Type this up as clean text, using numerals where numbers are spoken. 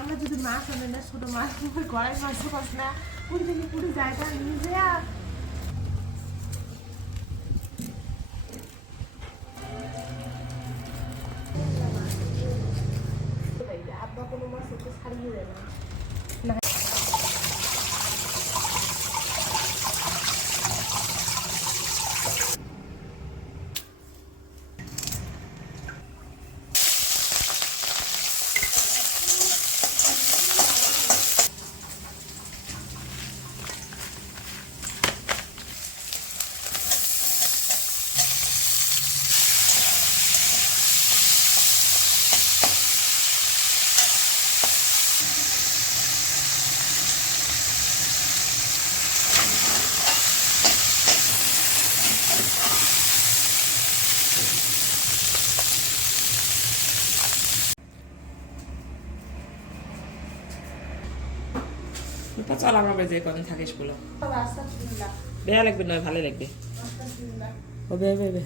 আমরা যদি মাছ আনে না ছোট মাছ গড়াই মাছ পাস না কোন থেকে পুরো জায়গা নিয়ে যায় আব্বা কোনো মাছ একটু ছাড়িয়ে দেয় না চল আমার বাড়ি যে কদিন থাকিস বলো আস্তে বেয়া লাগবে নয় ভালো লাগবে আস্তে হবে হবে